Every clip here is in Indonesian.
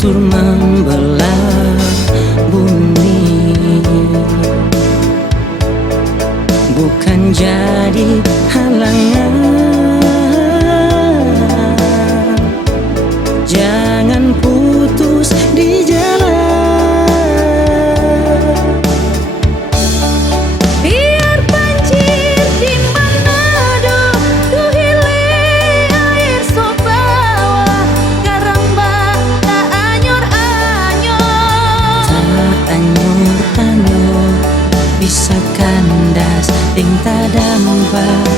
guntur membelah bumi, bukan jadi halangan. Jangan putus di jalan. Biar banjir di Manado, tuh hilir air sok bawah, karang bata anyor-anyor. Tak anyor-anyor bisa kandas ting tak dampak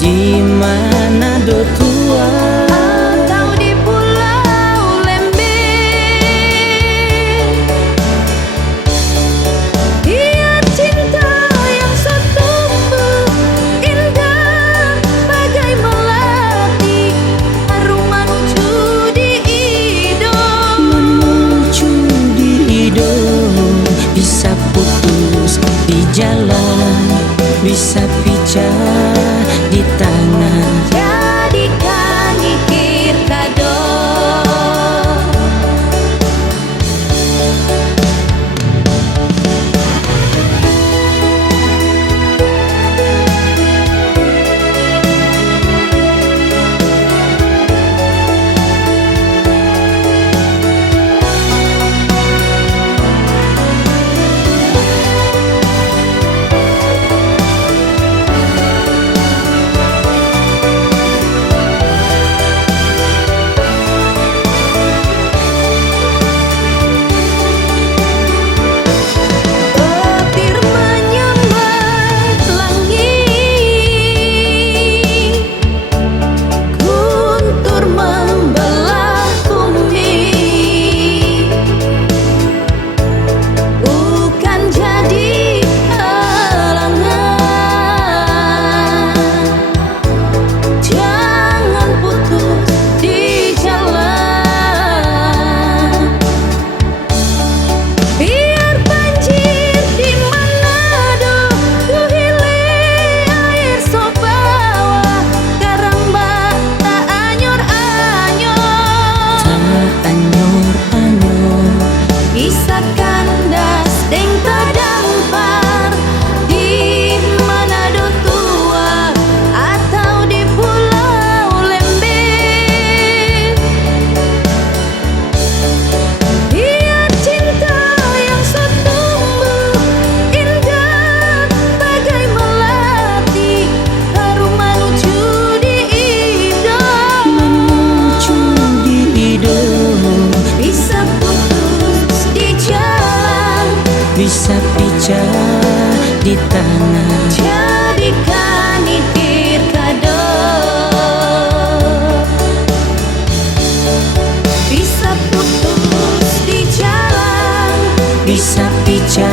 di Manado tua. Atau di Pulau Lembeh. Biar cinta yang setumbuh indah bagai melati, harum menuju di hidung. Menuju di hidung, bisa putus di jalan, bisa pecah di tangan. Jadikan ikir kado. Petir menyambar langit, guntur membelah bumi, bukan jadi halangan. Jangan putus di jalan. Biar banjir di Manado, tuh hilir air sok bawah, karang bata anyor-anyor. Tak anyor-anyor Bisa kandas deng terdampar di Manado tua atau di Pulau Lembeh. Biar cinta yang setumbuh indah bagai melati, harum menuju di hidung. menuju di hidung, Bisa putus di jalan, bisa pecah di tangan. jadikan ikir kado. Bisa putus di jalan, Bisa pecah